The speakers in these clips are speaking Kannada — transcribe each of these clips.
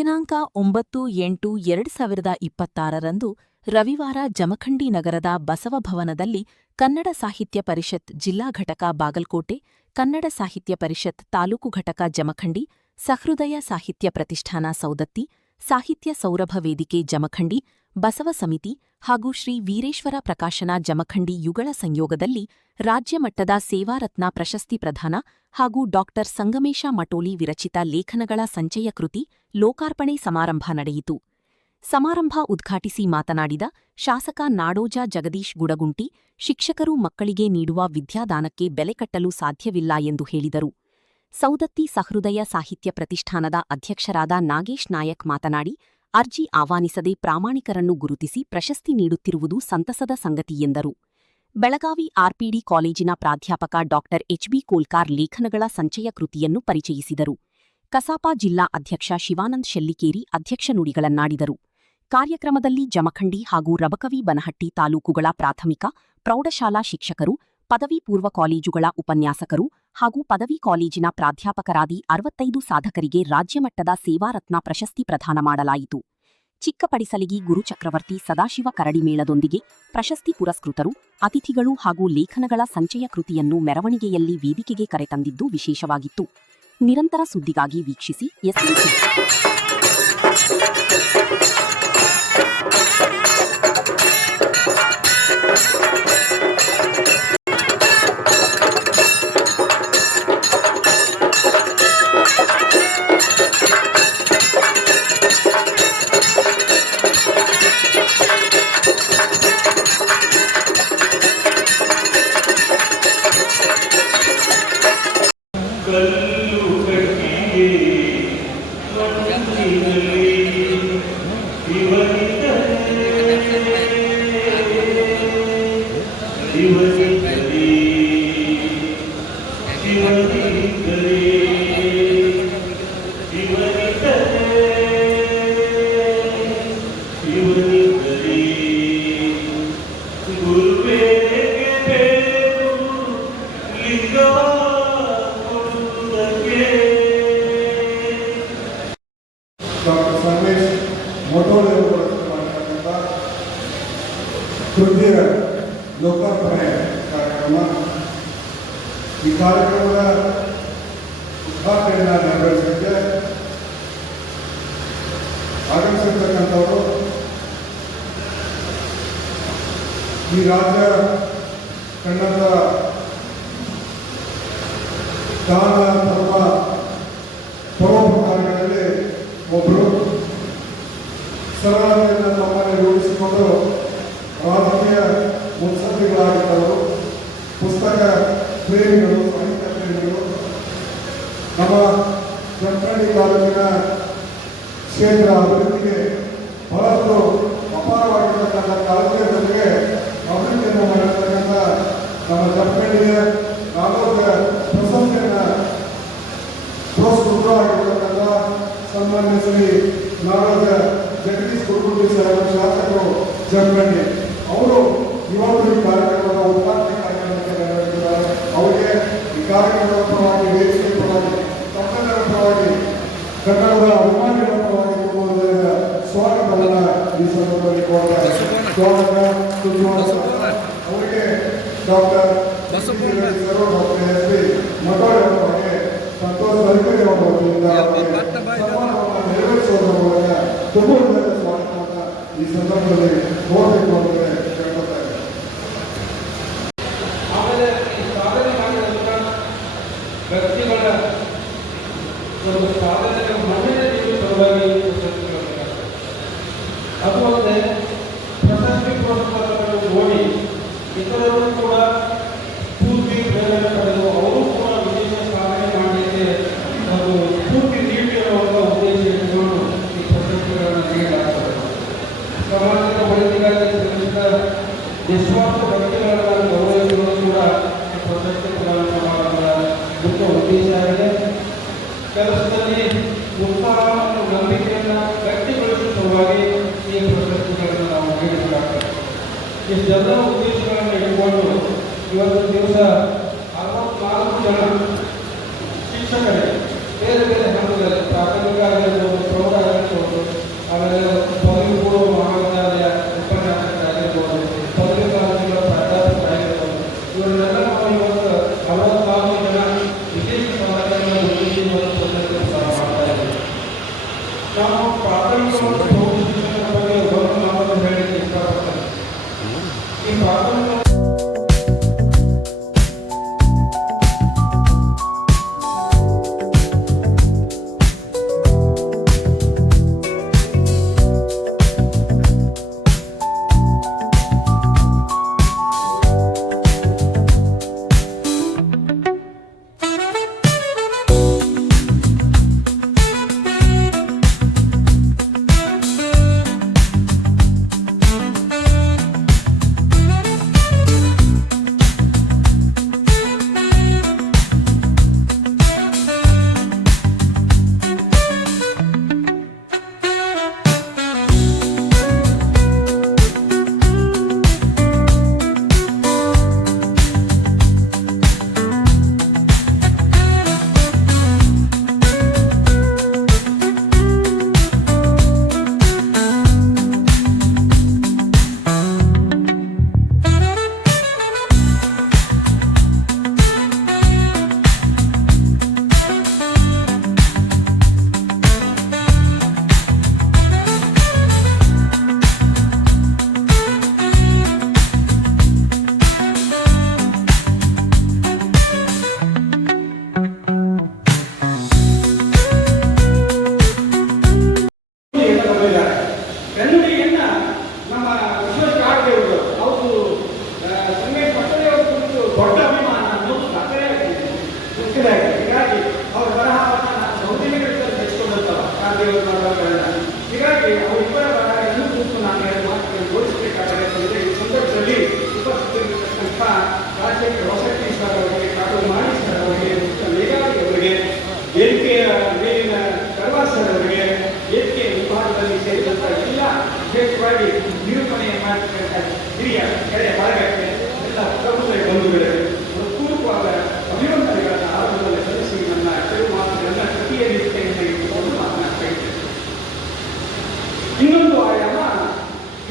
ದಿನಾಂಕ 9/8/2026ರಂದು ರವಿವಾರ ಜಮಖಂಡಿ ನಗರದ ಬಸವಭವನದಲ್ಲಿ ಕನ್ನಡ ಸಾಹಿತ್ಯ ಪರಿಷತ್ ಜಿಲ್ಲಾ ಘಟಕ ಬಾಗಲಕೋಟೆ, ಕನ್ನಡ ಸಾಹಿತ್ಯ ಪರಿಷತ್ ತಾಲೂಕು ಘಟಕ ಜಮಖಂಡಿ, ಸಹೃದಯ ಸಾಹಿತ್ಯ ಪ್ರತಿಷ್ಠಾನ ಸೌದತ್ತಿ, ಸಾಹಿತ್ಯ ಸೌರಭ ವೇದಿಕೆ ಜಮಖಂಡಿ, ಬಸವ ಸಮಿತಿ ಹಾಗೂ ಶ್ರೀ ವೀರೇಶ್ವರ ಪ್ರಕಾಶನ ಜಮಖಂಡಿ ಯುಗಳ ಸಂಯೋಗದಲ್ಲಿ ರಾಜ್ಯಮಟ್ಟದ ಸೇವಾರತ್ನ ಪ್ರಶಸ್ತಿ ಪ್ರದಾನ ಹಾಗೂ ಡಾ ಸಂಗಮೇಶ ಮಟೋಲಿ ವಿರಚಿತ ಲೇಖನಗಳ ಸಂಚಯ ಕೃತಿ ಲೋಕಾರ್ಪಣೆ ಸಮಾರಂಭ ನಡೆಯಿತು. ಸಮಾರಂಭ ಉದ್ಘಾಟಿಸಿ ಮಾತನಾಡಿದ ಶಾಸಕ ನಾಡೋಜ ಜಗದೀಶ್ ಗುಡಗುಂಟಿ, ಶಿಕ್ಷಕರು ಮಕ್ಕಳಿಗೆ ನೀಡುವ ವಿದ್ಯಾದಾನಕ್ಕೆ ಬೆಲೆ ಕಟ್ಟಲು ಸಾಧ್ಯವಿಲ್ಲ ಎಂದು ಹೇಳಿದರು. ಸೌದತ್ತಿ ಸಹೃದಯ ಸಾಹಿತ್ಯ ಪ್ರತಿಷ್ಠಾನದ ಅಧ್ಯಕ್ಷರಾದ ನಾಗೇಶ್ ನಾಯಕ್ ಮಾತನಾಡಿ, ಅರ್ಜಿ ಆಹ್ವಾನಿಸದೆ ಪ್ರಾಮಾಣಿಕರನ್ನು ಗುರುತಿಸಿ ಪ್ರಶಸ್ತಿ ನೀಡುತ್ತಿರುವುದು ಸಂತಸದ ಸಂಗತಿ ಎಂದರು. ಬೆಳಗಾವಿ ಆರ್ಪಿಡಿ ಕಾಲೇಜಿನ ಪ್ರಾಧ್ಯಾಪಕ ಡಾ ಎಚ್ಬಿ ಕೋಲ್ಕಾರ್ ಲೇಖನಗಳ ಸಂಚಯ ಕೃತಿಯನ್ನು ಪರಿಚಯಿಸಿದರು. ಕಸಾಪ ಜಿಲ್ಲಾ ಅಧ್ಯಕ್ಷ ಶಿವಾನಂದ್ ಶೆಲ್ಲಿಕೇರಿ ಅಧ್ಯಕ್ಷ ನುಡಿಗಳನ್ನಾಡಿದರು. ಕಾರ್ಯಕ್ರಮದಲ್ಲಿ ಜಮಖಂಡಿ ಹಾಗೂ ರಬಕವಿ ಬನಹಟ್ಟಿ ತಾಲೂಕುಗಳ ಪ್ರಾಥಮಿಕ, ಪ್ರೌಢಶಾಲಾ ಶಿಕ್ಷಕರು, ಪದವಿ ಪೂರ್ವ ಕಾಲೇಜುಗಳ ಉಪನ್ಯಾಸಕರು ಹಾಗೂ ಪದವಿ ಕಾಲೇಜಿನ ಪ್ರಾಧ್ಯಾಪಕರಾದಿ 65 ಸಾಧಕರಿಗೆ ರಾಜ್ಯಮಟ್ಟದ ಸೇವಾರತ್ನ ಪ್ರಶಸ್ತಿ ಪ್ರದಾನ ಮಾಡಲಾಯಿತು. ಚಿಕ್ಕಪಡಿಸಲಿಗಿ ಗುರುಚಕ್ರವರ್ತಿ ಸದಾಶಿವ ಕರಡಿಮೇಳದೊಂದಿಗೆ ಪ್ರಶಸ್ತಿ ಪುರಸ್ಕೃತರು, ಅತಿಥಿಗಳು ಹಾಗೂ ಲೇಖನಗಳ ಸಂಚಯ ಕೃತಿಯನ್ನು ಮೆರವಣಿಗೆಯಲ್ಲಿ ವೇದಿಕೆಗೆ ಕರೆತಂದಿದ್ದು ವಿಶೇಷವಾಗಿತ್ತು. ನಿರಂತರ ಸುದ್ದಿಗಾಗಿ ವೀಕ್ಷಿಸಿ ಎಸ್ಎನ್ ಕೃತಿಯ ಲೋಕಾರ್ಪಣೆ ಕಾರ್ಯಕ್ರಮ. ಈ ಕಾರ್ಯಕ್ರಮದ ಉದ್ಘಾಟನೆಯನ್ನು ನೆರವೇರಿಸಲಿಕ್ಕೆ ಆಗಮಿಸಿರ್ತಕ್ಕಂಥವರು ಈ ರಾಜ್ಯ ಕನ್ನಡ ದಾನ ಧರ್ಮ ಪರೋಪಕಾರಗಳಲ್ಲಿ ಒಬ್ಬರು, ಸರಳತೆಯನ್ನು ತಮ್ಮಲ್ಲಿ ರೂಢಿಸಿಕೊಂಡು ರಾಜಕೀಯ ಮುತ್ಸದ್ದಿಗಳಾಗಿದ್ದವರು, ಪುಸ್ತಕ ಪ್ರೇಮಿಗಳು, ಸಾಹಿತ್ಯ ಪ್ರೇಮಿಗಳು, ನಮ್ಮ ಜಮಖಂಡಿ ತಾಲೂಕಿನ ಕ್ಷೇತ್ರ ಅಭಿವೃದ್ಧಿಗೆ ಬಹಳಷ್ಟು ಅಪಾರವಾಗಿರ್ತಕ್ಕಂಥ ಕಾಳಜಿಯ ಜೊತೆಗೆ ಅಭಿವೃದ್ಧಿಯನ್ನು ಮಾಡಿರ್ತಕ್ಕಂಥ ನಮ್ಮ ಜಮಖಂಡಿಗೆ ನಾಡೋಜ ಪ್ರಶಸ್ತಿಯನ್ನು ಪುರಸ್ಕೃತರಾಗಿರ್ತಕ್ಕಂಥ ಸನ್ಮಾನ್ಯ ಶ್ರೀ ನಾಡೋಜ ಜಗದೀಶ್ ಗುಡಗುಂಟಿ ಸಾಹೇಬರ ಶಾಸಕರು ಜಮಖಂಡಿ ಅವರು ಇವತ್ತು ಈ ಕಾರ್ಯಕ್ರಮದ ಉದ್ಘಾಟನೆ ಕಾರ್ಯಕ್ರಮಕ್ಕೆ ನೆರವೇರಿಸಿದ್ದಾರೆ. ಅವರಿಗೆ ಈ ಕಾರ್ಯಕ್ರಮದ ಪರವಾಗಿ, ವೇದಿಕೆ ಪರವಾಗಿ, ತಮ್ಮೆಲ್ಲರ ಪರವಾಗಿ, ಕನ್ನಡದ ಅಭಿಮಾನಿಗಳ ಪರವಾಗಿ ಕೊಡುವುದರಿಂದ ಸ್ವಾಗತವನ್ನು ಈ ಸಂದರ್ಭದಲ್ಲಿ ಕೊಡ್ತಾರೆ. ಸ್ವಾಗತ ಅವರಿಗೆ ಡಾಕ್ಟರ್ ಎಸ್.ಬಿ. ಮಟೋಳಿ ಅವರ ಬಗ್ಗೆ ಸಂತೋಷ ಅಧಿಕಾರಿ ಅವರ ವತಿಯಿಂದ ಸನ್ಮಾನವನ್ನು ನೆರವೇರಿಸುವುದರ ಮೂಲಕ ತುಂಬ ಸ್ವಾಗತವನ್ನು ಈ ಸಂದರ್ಭದಲ್ಲಿ ನೋಡಬೇಕು ಅಂತ ಕೇಳ್ಕೊತಾ ಇದ್ದಾರೆ. ಆಮೇಲೆ ಈ ಸಾಧನೆ ಮಾಡಿದಂಥ ವ್ಯಕ್ತಿಗಳ ಒಂದು ಸಾಧನೆಯ ಮನೆಯ ಸಲುವಾಗಿ ಅದು ಅಲ್ಲದೆ ಪ್ರಶಸ್ತಿ ಪುರಸ್ಕಾರಗಳನ್ನು ನೋಡಿ ಇತರರು ಕೂಡ ಸ್ಫೂರ್ತಿ ಪ್ರೇರಣೆ ಪಡೆದು ಅವರು ಕೂಡ ವಿಶೇಷ ಸಾಧನೆ ಮಾಡಲಿಕ್ಕೆ ಒಂದು ಸ್ಫೂರ್ತಿ ನೀಡಿರುವಂಥ ಉದ್ದೇಶ ಇಟ್ಟುಕೊಂಡು ಈ ಪ್ರಶಸ್ತಿಗಳನ್ನು ನೀಡಲಾಗ್ತದೆ. ಸಮಾಜದ ಒಳಿತಿಗಾಗಿ ಶ್ರಮಿಸಿದ ನಿಸ್ವಾರ್ಥ ವ್ಯಕ್ತಿಗಳನ್ನು ಗೌರವಿಸುವುದು ಕೂಡ ಈ ಪ್ರಶಸ್ತಿ ಪ್ರದಾನ ಸಮಾರಂಭದ ಮುಖ್ಯ ಉದ್ದೇಶ ಆಗಿದೆ. ಕೆಲಸದಲ್ಲಿ ಉತ್ಸಾಹ ಮತ್ತು ನಂಬಿಕೆಯನ್ನು ವ್ಯಕ್ತಗೊಳಿಸುವ ಸಲುವಾಗಿ ಈ ಪ್ರಶಸ್ತಿಗಳನ್ನು ನಾವು ನೀಡಬೇಕಾಗ್ತದೆ. ಇಷ್ಟೆಲ್ಲ ಉದ್ದೇಶಗಳನ್ನು ಇಟ್ಟುಕೊಂಡು ಇವತ್ತು ದಿವಸ 64 ಜನ ಶಿಕ್ಷಕರಿಗೆ ಬೇರೆ ಬೇರೆ ಹಂತದಲ್ಲಿ ಪ್ರಾಥಮಿಕ ಆಗಿರ್ಬೋದು, ಪ್ರೌಢ ಆಗಿರ್ಬೋದು, ಆಮೇಲೆ ಪದವಿ ಪೂರ್ವ ಮಹಾವಿದ್ಯಾಲಯ ಉಪನ್ಯಾಸಕರಾಗಿರ್ಬೋದು, ಪದವಿ ಕಾಲೇಜುಗಳ ಪ್ರಾಧ್ಯಾಪಕರಾಗಿರ್ಬೋದು, ಇವರನ್ನೆಲ್ಲ ನಾವು ಇವತ್ತು 64 ಜನ ವಿಶೇಷ ಸಮಾಜಗಳನ್ನು ಗುರುತಿಸಿ ಮತ್ತು ಪುಸ್ತಕ ಮಾಡ್ತಾ ಇದ್ದೀವಿ. ನಾವು ಪ್ರಾಥಮಿಕ ಮತ್ತು ಪ್ರೌಢ ಶಿಕ್ಷಣದ ಬಗ್ಗೆ ಒಂದು ಮಾತನ್ನು ಹೇಳಲಿಕ್ಕೆ ಇಷ್ಟಪಡ್ತೇನೆ. ಈ ಪ್ರಾಥಮಿಕ ಕನ್ನಡಿಯನ್ನ ನಮ್ಮ ವಿಶ್ವೇಶ ಕಾರಟೇವರು ಅವರು ಸಂಗಮೇಶ್ ಪಟ್ಟಣೆಯವರ ಕುರಿತು ದೊಡ್ಡ ಅಭಿಮಾನ ಅನ್ನೋದು ದಾಖಲೆಯಾಗಿದೆ, ಮುಖ್ಯವಾಗಿದೆ. ಹೀಗಾಗಿ ಅವರ ಬರಹವನ್ನು ನಾನು ಬಹುದಿನಗಳಲ್ಲಿ ತೆಗೆದುಕೊಂಡಂತವ ಕಾರಟೇವರು ಬರಹಗಳನ್ನ. ಹೀಗಾಗಿ ಅವರಿಬ್ಬರ ಬರಹಗಳನ್ನು ಕುರಿತು ನಾನು 2 ಮಾತುಗಳನ್ನು ಜೋಡಿಸಬೇಕಾಗಿದೆ. ಈ ಸಂದರ್ಭದಲ್ಲಿ ಉಪಸ್ಥಿತರಿರತಕ್ಕಂಥ ರಾಜಶೇಖರ ಹೊಸಟ್ಟಿ ಸರ್ ಅವರಿಗೆ, ಕಾಟೂರು ಮಾಣಿ ಸರ್ ಅವರಿಗೆ, ಮೇಘಾವತಿ ಅವರಿಗೆ, ವೇದಿಕೆಯ ಮೇಲಿನ ಕರ್ವಾಸ್ ಸರ್ ಅವರಿಗೆ, ವೇದಿಕೆಯ ವಿಭಾಗದಲ್ಲಿ ಸೇರಿದಂಥ ಎಲ್ಲ ವಿಶೇಷವಾಗಿ ನಿರೂಪಣೆಯ ಮಾಡತಕ್ಕಂಥ ಹಿರಿಯ ಕೆಳೆಯ ಭಾಗಕ್ಕೆ ಎಲ್ಲ ಪ್ರಬುದ್ಧ ಬಂಧುಗಳಿಗೆ ಪೂರ್ವವಾದ ಅಭಿನಂದನೆಗಳನ್ನು ಆರಂಭದಲ್ಲಿ ಸಲ್ಲಿಸಿ ನನ್ನ ಕೆಲವು ಮಾತುಗಳನ್ನು ಕೃತಿಯ ರೀತಿಯಲ್ಲಿ ಇಟ್ಟುಕೊಂಡು ಮಾತನಾಡ್ತಾ ಇದ್ದೇನೆ. ಇನ್ನೊಂದು ಆಯಾಮ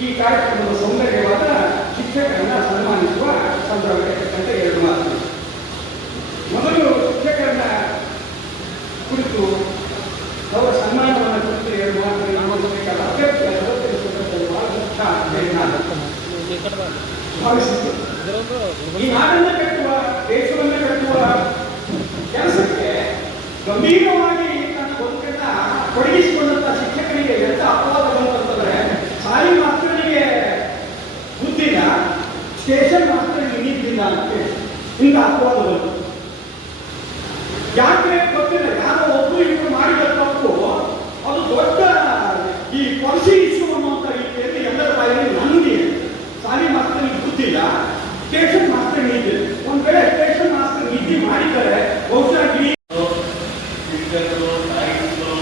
ಈ ಕಾರ್ಯಕ್ರಮದ ಸೌಂದರ್ಯವಾದ ಶಿಕ್ಷಕರನ್ನ ಸನ್ಮಾನಿಸುವ ಸಂದರ್ಭಕ್ಕೆ 2 ಮಾತು. ಮೊದಲು ಶಿಕ್ಷಕರನ್ನ ಕುರಿತು ಅವರ ಸನ್ಮಾನವನ್ನು ಕುರಿತು 2 ಮಾತುಗಳನ್ನು ಮಾಡಬೇಕಾದ ಅಗತ್ಯ ಬಹಳ ಮುಖ್ಯ ಅಂತ ನಾನು ಭಾವಿಸಿದ್ದು. ಈ ನಾಡನ್ನು ಕಟ್ಟುವ, ದೇಶವನ್ನು ಕಟ್ಟುವ ಕೆಲಸಕ್ಕೆ ಗಂಭೀರವಾಗಿ ತನ್ನ ಬದುಕನ್ನ ತೊಡಗಿಸಿಕೊಂಡಂತ ಶಿಕ್ಷಕರಿಗೆ ಎಂತ ಅಪವಾದ ಬಂತಂತಂದ್ರೆ, ಸಾಲಿ ಮಾಸ್ತರನಿಗೆ ಬುದ್ಧಿಲ್ಲ, ಸ್ಟೇಷನ್ ಮಾಸ್ತರನಿಗೆ ನೀತಿಲ್ಲ ಅಂತ ಇಂಥ ಅಪವಾದ ಬಂತು. ಯಾಕೆ ಗೊತ್ತಿಲ್ಲ, ಯಾರೋ ಒಬ್ಬರು ಇಬ್ಬರು ಮಾಡಿದ ತಪ್ಪು ಅದು ದೊಡ್ಡ ಈ ಪಾಲಿಸಿ ಇಶ್ಯೂ ಅನ್ನುವಂಥ ರೀತಿಯಲ್ಲಿ ಎಲ್ಲರ ಬಾಯಲ್ಲಿ ನಂದಿ. ಸಾಲಿ ಮಾಸ್ತರಿಗೆ ಬುದ್ಧಿಲ್ಲ, ಸ್ಟೇಷನ್ ಮಾಸ್ತರ್ ನೀತಿ. ಒಂದ್ ವೇಳೆ ಸ್ಟೇಷನ್ ಮಾಸ್ತರ್ ನೀತಿ ಮಾಡಿದರೆ ಬಹುಶಃ ಶಿಕ್ಷಕರು, ನಾಯಕರು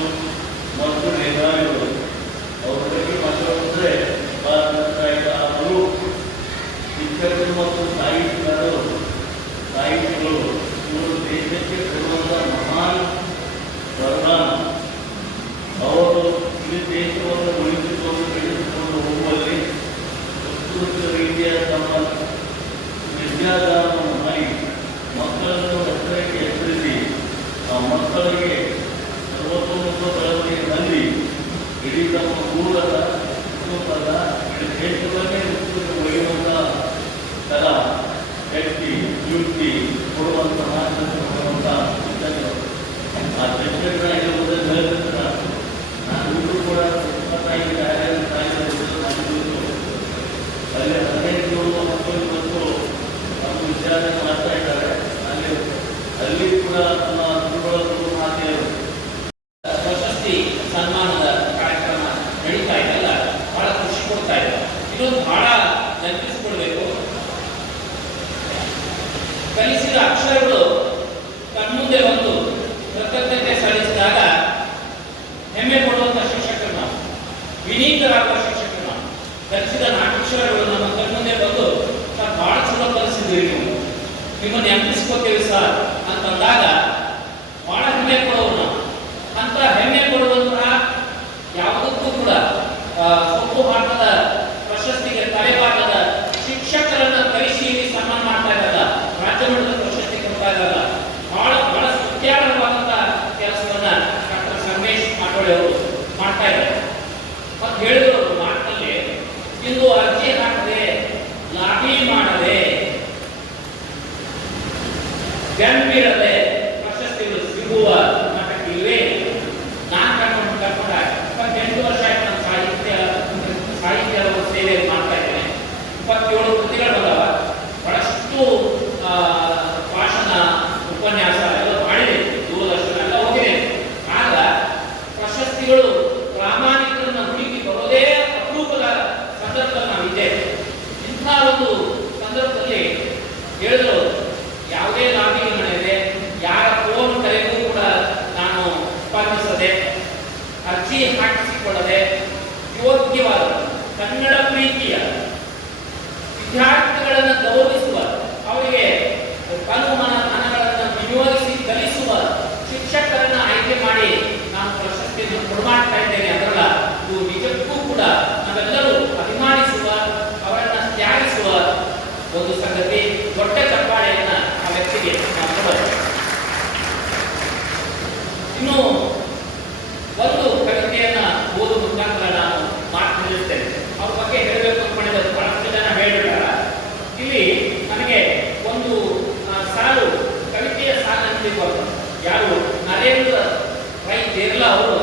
ಮತ್ತು ಮೇಧಾವಿಗಳು ಅವರ ಬಗ್ಗೆ ಮಾತಾಡಿದ್ರೆ ಅವರು ಶಿಕ್ಷಕರು ಮತ್ತು ಸಾಹಿತಿಗಳು ಇವರು ದೇಶಕ್ಕೆ ಕೊಡುವಂಥ ಮಹಾನ್ ವರದಾನ. ಅವರು ಈ ದೇಶವನ್ನು ಉಳಿಸಿಕೊಂಡು ಬೆಳೆಸಿಕೊಂಡು ಹೋಗುವಲ್ಲಿ ಉತ್ಕೃಷ್ಟ ರೀತಿಯ ತಮ್ಮ ವಿದ್ಯಾದಾನವನ್ನು ಮಾಡಿ ಮಕ್ಕಳನ್ನು ಎತ್ತರಕ್ಕೆ ಎತ್ತರಿಸಿ ಆ ಮಕ್ಕಳಿಗೆ ಸರ್ವತೋಮುಖ ಬೆಳವಣಿಗೆ ತಂದಿ ಇಡೀ ತಮ್ಮ ಮೂಲದ ಕುಟುಂಬದ ಇಡೀ ದೇಶವನ್ನೇ ಒಯ್ಯುವಂಥ ಕಲಾ ವ್ಯಕ್ತಿ ಯುಕ್ತಿ ಕೊಡುವಂತಹ ಕೊಡುವಂಥ ಶಿಕ್ಷಕರು. ಆ ಶಿಕ್ಷಕರ ಇರುವುದನ್ನು ಹೇಳಿದ್ರೆ ನಾನು ಕೂಡ 25 ಅಲ್ಲಿ 15 ಮಕ್ಕಳು ಮತ್ತು ನಮ್ಮ ವಿಚಾರಣೆ ಮಾಡ್ತಾ ಇದ್ದಾರೆ. ಅಲ್ಲಿ ಕೂಡ ನಮ್ಮ ಗುರುಗಳು ಮಾತೆಯರು ಪ್ರಶಸ್ತಿ ಸನ್ಮಾನದ ಕಾರ್ಯಕ್ರಮ ನಡೀತಾ ಇದೆಲ್ಲ ಬಹಳ ಖುಷಿ ಕೊಡ್ತಾ ಇದೆ. ಇದೊಂದು ಬಹಳ ನೆನಪಿಸಿಕೊಳ್ಬೇಕು. ಕಲಿಸಿದ ಅಕ್ಷರಗಳು ಕಣ್ಮುಂದೆ ಬಂದು ಕೃತಜ್ಞತೆ ಸಲ್ಲಿಸಿದಾಗ ಹೆಮ್ಮೆ ಪಡುವಂಥ ಶಿಕ್ಷಕರು ನಾವು, ವಿನೀತರಾಗುವ ಶಿಕ್ಷಕರು ನಾವು. ಕಲಿಸಿದ 4 ಅಕ್ಷರಗಳು ನಮ್ಮ ಕಣ್ಮುಂದೆ ಬಂದು ಸರ್ ಬಹಳ ಚಲೋ ಕಲಿಸಿದ್ದೀರಿ, ನಿಮ್ಮನ್ನು ನೆನಪಿಸ್ಕೋತೀವಿ ಸರ್ ಅಂತಂದಾಗ ಬಹಳ ಹೆಮ್ಮೆ ಕೊಡೋರು ನಾವು. ಅಂತ ಹೆಮ್ಮೆ ಕೊಡುವಂತಹ ಯಾವುದಕ್ಕೂ ಕೂಡ ಹೇಳಿದ್ರು ಯಾವುದೇ ಲಾಬಿಗೆ ನಡೆಯದೆ ಯಾರ ಫೋನ್ ಕರೆಗೂ ಕೂಡ ನಾನು ಸ್ಪಂದಿಸದೆ ಅರ್ಜಿ ಹಾಕಿಸಿಕೊಳ್ಳದೆ ಯೋಗ್ಯವಾದ ಕನ್ನಡ ಪ್ರೀತಿಯ ವಿದ್ಯಾರ್ಥಿಗಳನ್ನು ಗೌರವಿಸುವ ಅವರಿಗೆ ಮನಗಳನ್ನು ವಿನಿಯೋಗಿಸಿ ಕಲಿಸುವ ಶಿಕ್ಷಕರನ್ನ ಆಯ್ಕೆ ಮಾಡಿ ನಾನು ಪ್ರಶಸ್ತಿಯನ್ನು ಕೊಡಮಾಡ್ತಾ ಇದ್ದೇನೆ. ಅದರಲ್ಲ ಇದು ನಿಜಕ್ಕೂ ಕೂಡ ನಾವೆಲ್ಲರೂ ಅಭಿಮಾನಿಸುವ ಅವರನ್ನ ತ್ಯಾಗಿಸುವ ಒಂದು ಸಂಗತಿ. ದೊಡ್ಡ ಚಪ್ಪಾಳೆಯನ್ನ ಆ ವ್ಯಕ್ತಿಗೆ ನಾವು ಕೊಡೋದು. ಇನ್ನು ಒಂದು ಕವಿತೆಯನ್ನ ಓದುವ ಮುಖಾಂತರ ನಾನು ಮಾತು ನಿಲ್ಲಿಸ್ತೇನೆ. ಅವ್ರ ಬಗ್ಗೆ ಹೇಳಬೇಕು ಅಂದ್ಕೊಂಡಿದ್ದು ಬಹಳಷ್ಟು ಜನ ಹೇಳಿಬಿಟ್ಟಾರ. ಇಲ್ಲಿ ನನಗೆ ಒಂದು ಸಾಲು ಕವಿತೆಯ ಸಾಲಿನಲ್ಲಿ ಬರ್ತದೆ. ಯಾರು ನರೇಂದ್ರ ರೈ ದೇರ್ಲಾ ಅವರು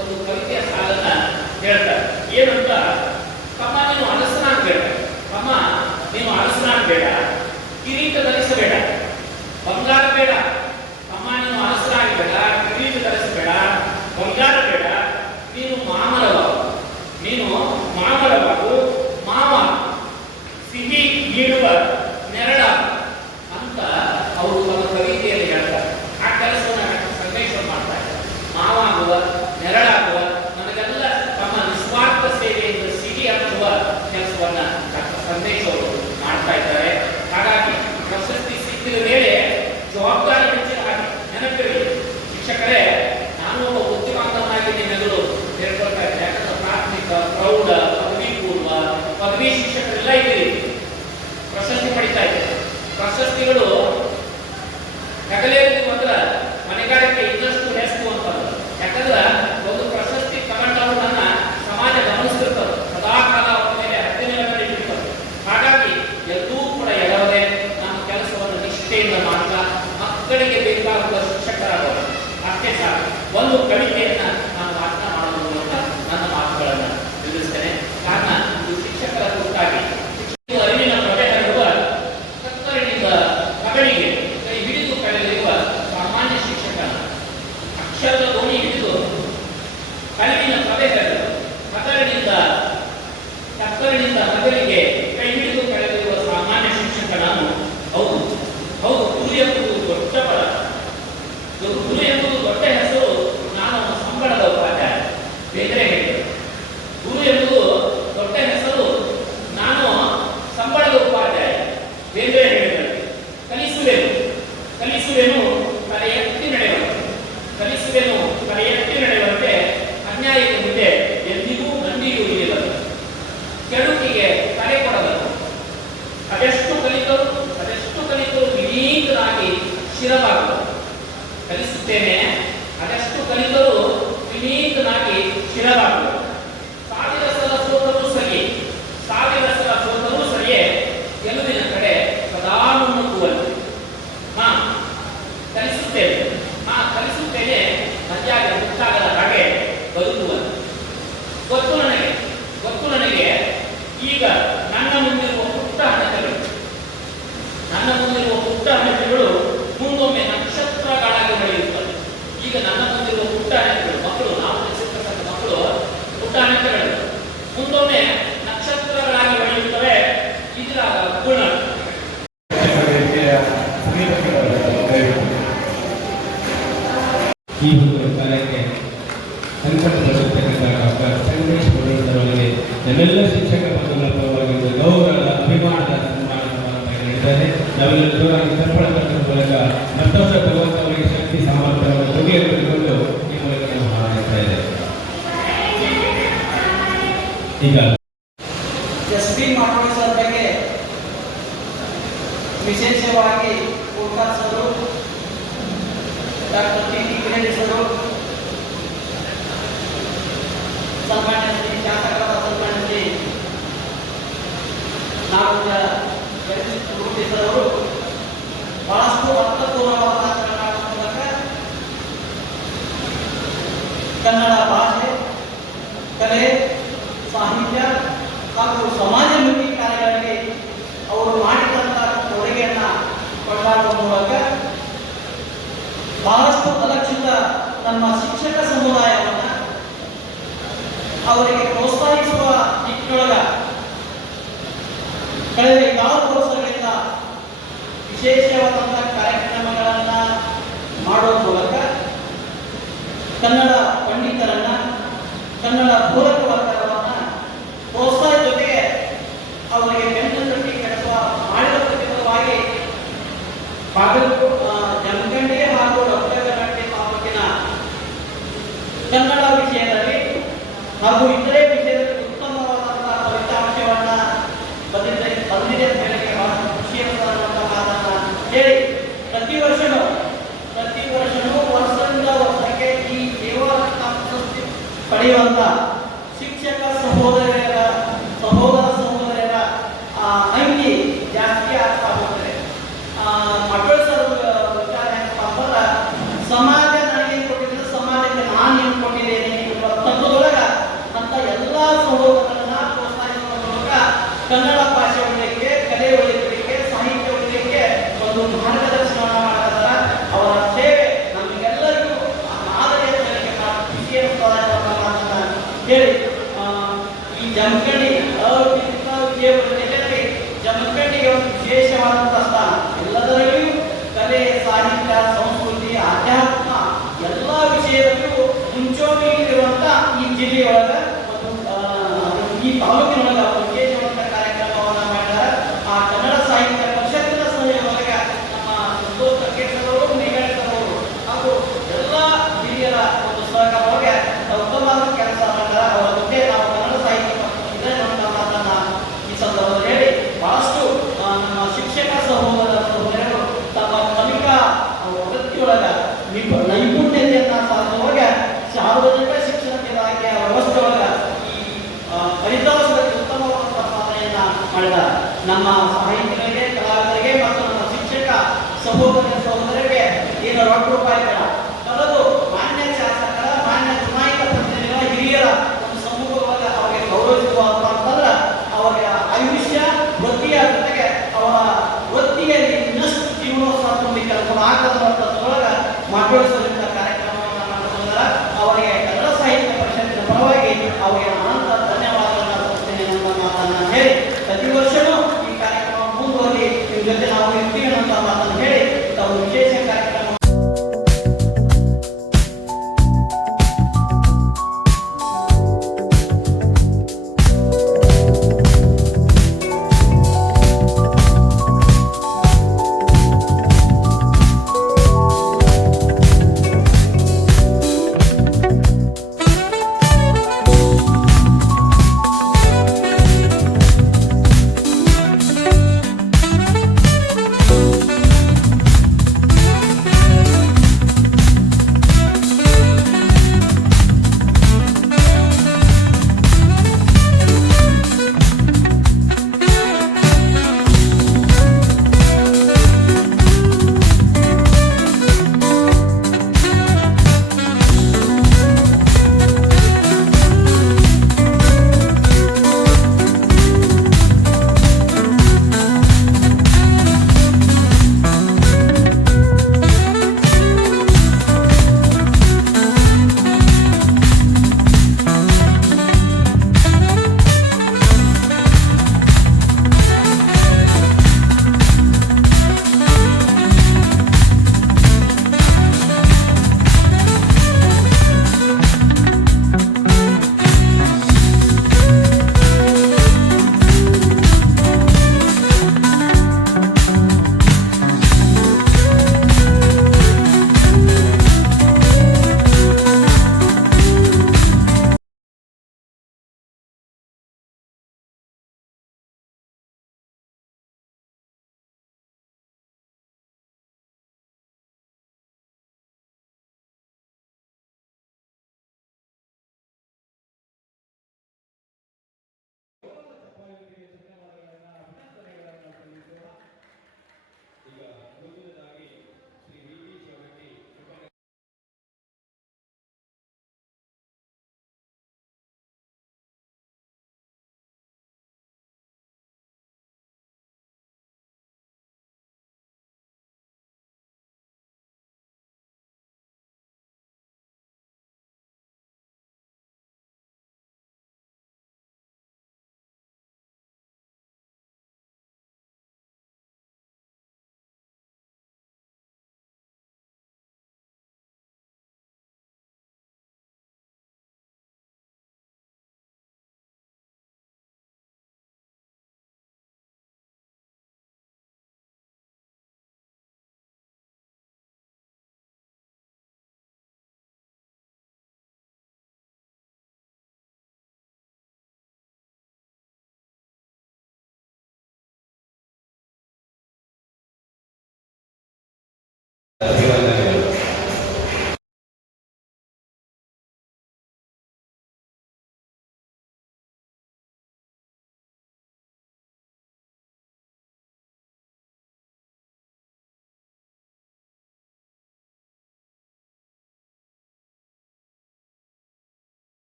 ಒಂದು ಕವಿತೆಯ ಸಾಲನ್ನ ಹೇಳ್ತಾರೆ. ಏನಂತ, ತಮ್ಮ ನೀನು ಅರಸನಾಗಬೇಡ, ತಮ್ಮ ನೀನು ಅರಸನಾಗಬೇಡ, ಕಿರೀಟ ಧರಿಸಬೇಡ, ಬಂಗಾರ ಬೇಡ. ತಮ್ಮ ನೀನು ಅರಸನಾಗಬೇಡ, ಕಿರೀಟ ಧರಿಸಬೇಡ, ಬಂಗಾರ ಬೇಡ, ನೀನು ಮಾಮರವಾಗು, ನೀನು ಮಾಮರವಾಗು, ಮಾವ ಸಿಹಿ ನೀಡುವ ನೆರಳ ಅಂತ ಅವರು ತಮ್ಮ ಕವಿತೆಯಲ್ಲಿ ಹೇಳ್ತಾರೆ. ಆ ಕೆಲಸವನ್ನು ಸಂದೇಶ ಮಾಡ್ತಾರೆ. ಮಾವಾಗುವ, ನೆರಳಾಗುವ, ನಮಗೆಲ್ಲ ತಮ್ಮ ನಿಸ್ವಾರ್ಥ ಸೇವೆಯಿಂದ ಸಿಹಿ ಹಚ್ಚುವ ಕೆಲಸವನ್ನ ಸಂದೇಶವರು ಮಾಡ್ತಾ ಇದ್ದಾರೆ. ಹಾಗಾಗಿ ಪ್ರಶಸ್ತಿ ಸಿಕ್ಕಿದ ಮೇಲೆ ಜವಾಬ್ದಾರಿ ಹೆಚ್ಚಿನ ಹಾಗೆ ನೆನಪಿರಲಿ. ಶಿಕ್ಷಕರೇ, ನಾನು ಒಬ್ಬ ಬುದ್ಧಿಮಾಂತನಾಗಿ ನಿಮ್ಮೆಲ್ಲರೂ ಹೇಳ್ಕೊಳ್ತಾ ಇದ್ದೆ. ಯಾಕಂದ್ರೆ ಪ್ರಾಥಮಿಕ, ಪ್ರೌಢ, ಪದವಿ ಪೂರ್ವ, ಪದವಿ ಶಿಕ್ಷಕರೆಲ್ಲ ಇದ್ದೀರಿ, ಪ್ರಶಸ್ತಿ ಪಡಿತಾ ಇದ್ದಾರೆ. ಪ್ರಶಸ್ತಿಗಳು ನಗಲೇರಿದ್ವು ಅಂದ್ರೆ ಮನೆಗಾರಿಕೆ ಇನ್ನಷ್ಟು ಹೆಸ್ತು ಅಂತಂದ್ರೆ. ಯಾಕಂದ್ರೆ ಒಂದು ಪ್ರಶಸ್ತಿ ತಗೊಂಡವ್ರನ್ನ ಸಮಾಜ ಗಮನಿಸ್ತಿರ್ತದೆ, ಸದಾಕಾಲ ಅವ್ರ ಮೇಲೆ ಹದ್ದಿನ ಇಟ್ಟಿರ್ತಾರೆ. ಹಾಗಾಗಿ ಎಲ್ಲೂ ಕೂಡ ಎಡವದೆ ನಮ್ಮ ಕೆಲಸವನ್ನು ನಿಷ್ಠೆಯಿಂದ ಮಾಡ್ತಾ ಮಕ್ಕಳಿಗೆ ಬೇಕಾಗುವ ಶಿಕ್ಷಕರಾಗೋದು ಅಷ್ಟೇ ಸಾಕು. ಒಂದು ಕವಿತೆಯನ್ನ ನಾನು ವಾಚನ ಮಾಡೋದ್ರ ಮೂಲಕ ನನ್ನ ಮಾತುಗಳನ್ನು ನಿಲ್ಲಿಸ್ತೇನೆ. ಕಾರಣ ಇದು ಶಿಕ್ಷಕರ ಕುರಿತಾಗಿ ಅರಿವಿನ ಪ್ರಭೆ ಹರಿಯುವ ಕತ್ತಲಿನಿಂದ ಕಗಳಿಗೆ ಕೈ ಹಿಡಿದು ಕಳೆದಿರುವ ಸಾಮಾನ್ಯ ಶಿಕ್ಷಕನ ಅಕ್ಷರದ ಧ್ವನಿ ಹಿಡಿದು ಅರಿವಿನ ಪ್ರಭೆ ಹರಿಯುವ ಕತ್ತಲಿನಿಂದ ಹಗಲಿಗೆ ಕೈ ಹಿಡಿದು ಕಳೆದಿರುವ ಸಾಮಾನ್ಯ ಶಿಕ್ಷಕ ನಾನು. ಹೌದು ಹೌದು, ಗುರು ಎಂಬುದು ದೊಡ್ಡ ಬಲ, ಗುರು ಎಂಬುದು ದೊಡ್ಡ ಹೆಸರು. ನಾನು ಸಂಬಳದ ಉಪಾಧ್ಯಾಯ ಬೇರೆ ಹೇಳಿದೆ. ಗುರು ಎಂಬುದು ದೊಡ್ಡ ಹೆಸರು, ನಾನು ಸಂಬಳದ ಉಪಾಧ್ಯಾಯ ಬೇರೆ ಹೇಳಿದೆ. ಕಲಿಸುವೆನು ತಲೆ ಎತ್ತಿ ನಡೆಯುವಂತೆ, ಕಲಿಸುವೆನು ತಲೆ ಎತ್ತಿ ನಡೆಯುವಂತೆ, ಅನ್ಯಾಯದ ಮುಂದೆ ಎಂದಿಗೂ ನಂದಿಯೂ ಇರಲಿಲ್ಲ, ಕೆಡುಕಿಗೆ ತಲೆ ಕೊಡಬೇಕು. ಅದೆಷ್ಟು ಕಲಿತರು ವಿನೀತರಾಗಿ ಶಿರವಾಗಬೇಕು. ಕಲಿಸುತ್ತೇನೆ, ಅದೆಷ್ಟು ಕಲಿತರು ವಿನೀತನಾಗಿ ಶಿರವಾಗಬೇಕು. ಸಾವಿರ ಸಲ ಸೋತರೂ ಸರಿಯೇ ಗೆಲುವಿನ ಕಡೆ ಸದಾ ಮುನ್ನುಗ್ಗುವಲ್ಲಿ. ಕಲಿಸುತ್ತೇನೆ ಮಧ್ಯಾಹ್ನ ಮುಕ್ತಾಗದ ಹಾಗೆ ಬದುಕುವಲ್ಲಿ. ಗೊತ್ತು ನನಗೆ ಈಗ ನನ್ನ ಮುಂದಿರುವ ಪುಟ್ಟ ಹಣತೆಗಳು ಮುಂದೊಮ್ಮೆ ನಕ್ಷತ್ರಗಳಾಗಿ ಬೆಳೆಯುತ್ತವೆ. ಈಗ ನನ್ನ ಮುಂದಿರುವ ಪುಟ್ಟ ಹಣತೆಗಳು ಮಕ್ಕಳು, ನಾವು ಕಲಿಸಿರ್ತಕ್ಕಂಥ ಮಕ್ಕಳು ಪುಟ್ಟ ಹಣತೆಗಳು ಮುಂದೊಮ್ಮೆ ನಕ್ಷತ್ರಗಳಾಗಿ ಬೆಳೆಯುತ್ತವೆ. ಇದರ ಗುಣ ಈ ಒಂದು ಕಾರ್ಯಕ್ಕೆ ಸಂಕಟಪಟ್ಟಿರ್ತಕ್ಕಂಥ ಡಾಕ್ಟರ್ ಸಂಗಮೇಶ್ ಅವರಿಗೆ ನಮ್ಮೆಲ್ಲ ಶಿಕ್ಷಕ ಬಂಧುಗಳ ಪರವಾಗಿ ಗೌರವದ ಅಭಿಮಾನದ ಸನ್ಮಾನ ನೀಡಿದ್ದಾರೆ. ನಾವೆಲ್ಲ ಜೋರಾಗಿ ತರ್ಪಣ ತಟ್ಟುವ ಮೂಲಕ ಮತ್ತೊಬ್ಬ ಭಗವಂತ ಅವರಿಗೆ ಶಕ್ತಿ ಸಾಮರ್ಥ್ಯವನ್ನು ಕೊಡುಗೆಯನ್ನು ಈ ಮೂಲಕ ನಾವು ಹಾರೈಸ್ತಾ ಇದ್ದೇವೆ. ಈಗ ಎಸ್.ಪಿ. ಮಾಡೋಡಿ ಸರ್ ಬಗ್ಗೆ ವಿಶೇಷವಾಗಿ ಉಲ್ಕಾಸರು, ಡಾಕ್ಟರ್ ಟಿ.ಟಿ. ಕಿರಣೇಶ್ವರು, ಸನ್ಮಾನ್ಯ ಶ್ರೀ ಶಾಸಕರಾದ ಸನ್ಮಾನ್ಯ ಶ್ರೀ ನಾಗರಾಜ ಅವರು ಬಹಳಷ್ಟು ಅರ್ಥಪೂರ್ಣವಾದ ಮಾತುಗಳನ್ನಾಡುವ ಮೂಲಕ ಕನ್ನಡ ಭಾಷೆ, ಕಲೆ, ಸಾಹಿತ್ಯ ಹಾಗೂ ಸಮಾಜಮುಖಿ ಕಾರ್ಯಗಳಿಗೆ ಅವರು ಮಾಡಿದಂಥ ಕೊಡುಗೆಯನ್ನು ಕೊಂಡಾಡುವ ಮೂಲಕ ಬಹಳಷ್ಟು ಅಲಕ್ಷಿತ ನಮ್ಮ ಶಿಕ್ಷಕ ಸಮುದಾಯವನ್ನು ಅವರಿಗೆ ಪ್ರೋತ್ಸಾಹಿಸುವ ನಿಟ್ಟಿನೊಳಗ ಕಳೆದ 4 ವರ್ಷಗಳಿಂದ ವಿಶೇಷವಾದಂತಹ ಕಾರ್ಯಕ್ರಮಗಳನ್ನ ಮಾಡುವ ಮೂಲಕ ಕನ್ನಡ ಪಂಡಿತರನ್ನ, ಕನ್ನಡ ಬೋಧಕ ವರ್ಗವನ್ನ ಪ್ರೋತ್ಸಾಹ ಜೊತೆಗೆ ಅವರಿಗೆ ಬೆನ್ನು ತಟ್ಟಿ ಕೆಲಸ ಮಾಡಿದ ಪ್ರತಿಫಲವಾಗಿ ಜಮಖಂಡಿ ಹಾಗೂ ರಕ್ತಗಟ್ಟೆ ತಾಲೂಕಿನ ಕನ್ನಡ ವಿಷಯದಲ್ಲಿ ಹಾಗೂ ಇತರೆ ವಿಷಯದಲ್ಲಿ ಉತ್ತಮವಾದಂತಹ ಫಲಿತಾಂಶವನ್ನ ಬಂದಿದೆ ಅಂತ ಹೇಳಿಕೆ ಬಹಳ ಖುಷಿಯಾದಂತಹ ಮಾತನ್ನ ಹೇಳಿ ಪ್ರತಿ ವರ್ಷನೂ ವರ್ಷದಿಂದ ವರ್ಷಕ್ಕೆ ಈ ಸೇವಾ ಪ್ರಶಸ್ತಿ ಪಡೆಯುವಂತ ಶಿಕ್ಷಕ ಸಹೋದರಿಯರ ಅಂಕಿ ಜಾಸ್ತಿ ಆಗ್ತಾ ಹೋಗ್ತದೆ. ಮಕ್ಕಳು ಸರ್ ವಿಚಾರ ಏನಪ್ಪ ಸಮಾಜ ನನಗೆ ಕೊಟ್ಟಿದ್ರೆ ಸಮಾಜಕ್ಕೆ ನಾನು ಏನು ಕೊಟ್ಟಿದ್ದೇನೆ ಎನ್ನುವ ತತ್ವದೊಳಗ ಅಂತ ಎಲ್ಲ ಸಹೋದರರನ್ನ ಪ್ರೋತ್ಸಾಹಿಸುವ ಮೂಲಕ ಕನ್ನಡ ಭಾಷೆ ಉಳಿಲಿಕ್ಕೆ, ಕಲೆ ಉಳಿಲಿಕ್ಕೆ, ಸಾಹಿತ್ಯ ಉಳಿಲಿಕ್ಕೆ ಒಂದು ಮಾರ್ಗದರ್ಶನವನ್ನು ಮಾಡಿದಾರ. ಅವರ ಸೇವೆ ನಮಗೆಲ್ಲರಿಗೂ ಮಾದರಿಯ ಮಾತನ್ನ ಹೇಳಿ ಈ ಜಮಖಂಡಿ ವಿಜಯಪುರದಲ್ಲಿ ಜಮಖಂಡಿಗೆ ಒಂದು ವಿಶೇಷವಾದಂತಹ ಸ್ಥಾನ. ಎಲ್ಲದರಲ್ಲಿಯೂ ಕಲೆ, ಸಾಹಿತ್ಯ, ಸಂಸ್ಕೃತಿ, ಆಧ್ಯಾತ್ಮ ಎಲ್ಲ ವಿಷಯದಲ್ಲಿಯೂ ಮುಂಚೂಣಿಯಲ್ಲಿರುವಂತ ಈ ಜಿಲ್ಲೆಯೊಳಗ ಈ ತಾಲೂಕಿನೊಳಗ ವಿಶೇಷವಾದ ಕಾರ್ಯಕ್ರಮವನ್ನು ಮಾಡಿದ್ದಾರೆ. ಆ ಕನ್ನಡ ಸಾಹಿತ್ಯ ಪರಿಷತ್ತಿನ ಸಹಯೋಗದೊಳಗ ನಮ್ಮ ಸಂತೋಷ್ ಕೇಶವರು, ಮೇಘಾಳಿತರವರು ಹಾಗೂ ಎಲ್ಲ ಹಿರಿಯರ ಒಂದು ಸಹಕಾರವಾಗಿ ಉತ್ತಮವಾದ ಕೆಲಸ ಮಾಡಿದ್ದಾರೆ. ಅವರ ಜೊತೆ ನಾವು ಕನ್ನಡ ಸಾಹಿತ್ಯ ಇದೆ ಅನ್ನುವಂಥ ಮಾತನ್ನ ಈ ಸಂದರ್ಭದಲ್ಲಿ ಹೇಳಿ ಬಹಳಷ್ಟು ನಮ್ಮ ಶಿಕ್ಷಕ ಸಹೋದರರು ತಮ್ಮ ಕಲಿಕಾ ವೃತ್ತಿಯೊಳಗ ನೈಪುಣ್ಯತೆಯನ್ನ ಸಾಧಿಸುವಾಗ ಸಾರ್ವಜನಿಕ ಶಿಕ್ಷಣ ಇಲಾಖೆಯ ವ್ಯವಸ್ಥೆಯೊಳಗ ಈ ಫಲಿತಾಂಶದಲ್ಲಿ ಉತ್ತಮವಾದಂತಹ ಸಾಧನೆಯನ್ನ ಮಾಡಿದ ನಮ್ಮ ಸಾಹಿತ್ಯಗಳಿಗೆ, ಕಲಾವಿದರಿಗೆ ಮತ್ತು ನಮ್ಮ ಶಿಕ್ಷಕ ಸಹೋದರ